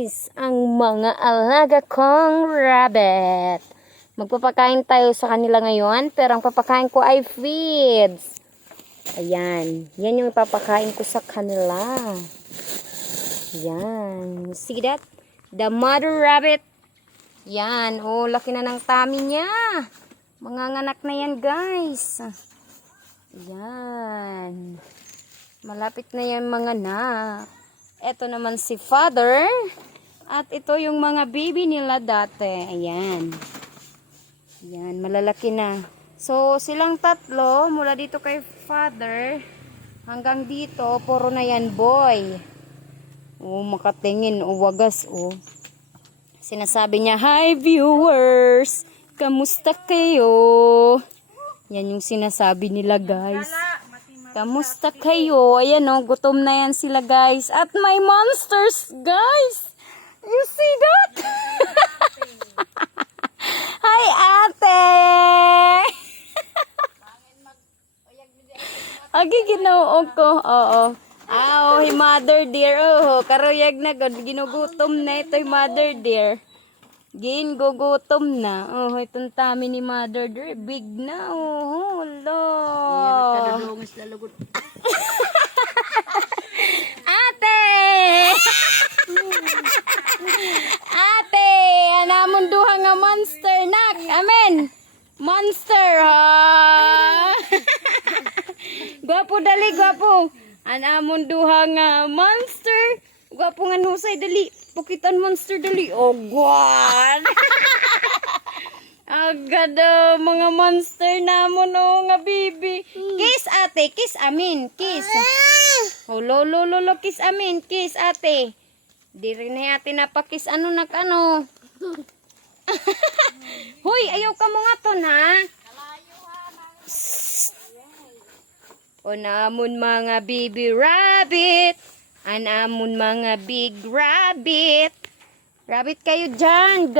guys, ang mga alaga kong rabbit. Magpapakain tayo sa kanila ngayon, pero ang papakain ko ay feeds. Ayan, yan yung ipapakain ko sa kanila. Yan, see that? The mother rabbit. Yan, oh, laki na ng tummy niya. Manganganak na yan guys. Yan. Malapit na yan mga anak. Ito naman si father. At ito yung mga baby nila dati. Ayan. Ayan, malalaki na. So, silang tatlo, mula dito kay father, hanggang dito, puro na yan boy. Oh, makatingin. Oh, wagas. Oh. Sinasabi niya, hi viewers! Kamusta kayo? Yan yung sinasabi nila guys. Kamusta kayo? Ayan o, gutom na yan sila guys. At may monsters guys. You see that? Hi ate! Agi ginoo ko. Oo. Ah, oh, mother dear. Oh, karuyag na god. Ginugutom na ito mother dear. Gugutom na. Oh, itong tummy ni mother dear. Big na. Oh, lo. Ate! Ate! Anamon duha nga monster nak. Amen. Monster ha. Gwapo dali, gwapo. Anamon duha nga monster. Gwapo nga husay dali. Pukitan monster dali. Oh god. Agad mga monster namon oh nga bibi. Kiss ate, kiss amin, kiss. Oh lolo kiss amin, kiss ate. Diri na ate napakiss ano ano. Hoy, ayaw ka mo nga to na. O namon mga baby rabbit. Anamon mga big rabbit. Rabbit kayo dyan, guys.